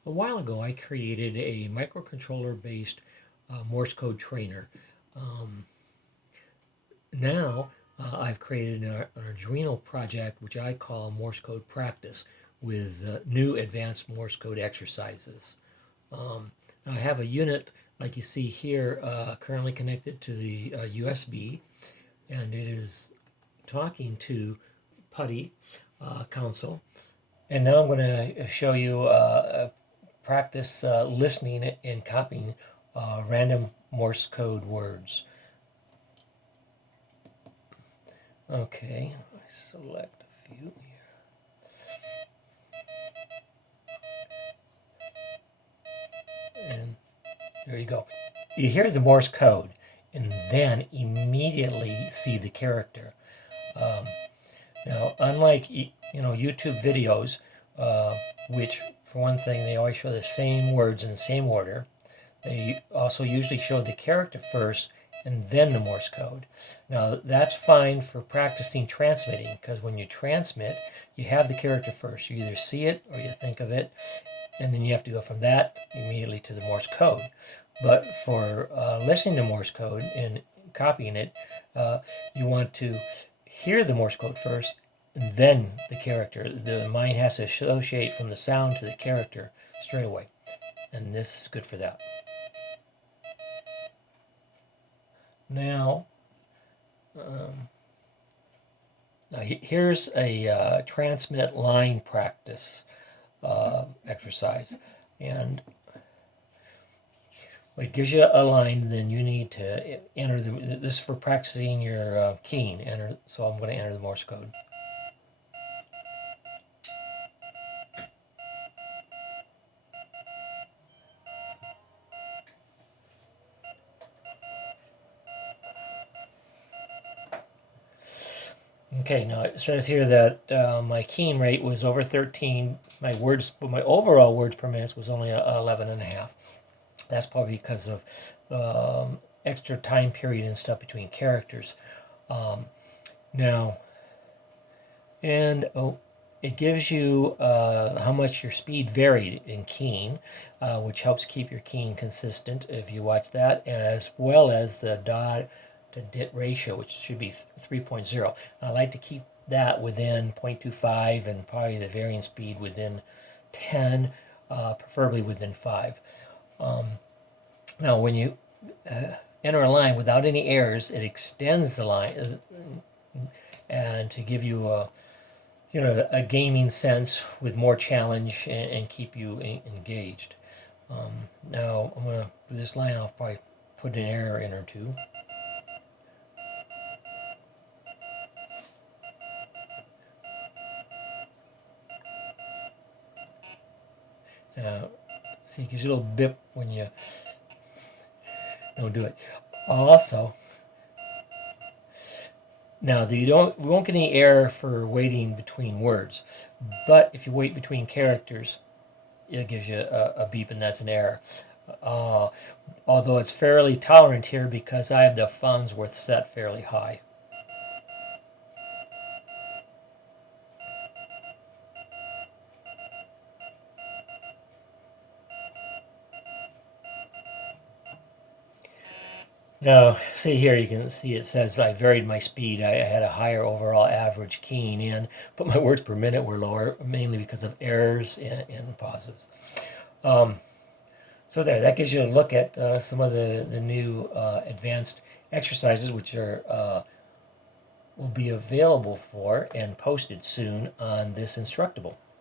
A while ago, I created a microcontroller-based Morse code trainer. Um, now, I've created an Arduino project which I call Morse code practice with new advanced Morse code exercises. Now I have a unit like you see here currently connected to the USB, and it is talking to PuTTY console. And now I'm going to show you practice listening and copying random Morse code words. Okay, I select a few here. And there you go. You hear the Morse code and then immediately see the character. Um, Now, unlike YouTube videos, which for one thing they always show the same words in the same order, they also usually show the character first and then the Morse code. Now that's fine for practicing transmitting, because when you transmit, you have the character first. You either see it or you think of it, and then you have to go from that immediately to the Morse code. But for listening to Morse code and copying it, you want to hear the Morse code first and then the character. The mind has to associate from the sound to the character straight away. And this is good for that. Now, here's a transmit line practice exercise. And it gives you a line, then you need to enter this is for practicing your keying. So I'm going to enter the Morse code. Okay, now it says here that my keying rate was over 13. My overall words per minute was only 11 and a half. That's probably because of extra time period and stuff between characters. Now, and it gives you how much your speed varied in keying, which helps keep your keying consistent if you watch that, as well as the dot to dit ratio, which should be 3.0. I like to keep that within 0.25 and probably the varying speed within 10, preferably within 5. Now, when you enter a line without any errors, it extends the line, and to give you a gaming sense with more challenge and keep you engaged. Now, I'm going to for this line, I'll probably put an error in or two. See, it gives you a little bip when you don't do it. Also, now we won't get any error for waiting between words, but if you wait between characters, it gives you a beep, and that's an error. Although it's fairly tolerant here because I have the Farnsworth set fairly high. Now, see here, you can see it says I varied my speed. I had a higher overall average keying in, but my words per minute were lower, mainly because of errors and pauses. So there, that gives you a look at some of the new advanced exercises, which are will be available for and posted soon on this Instructable.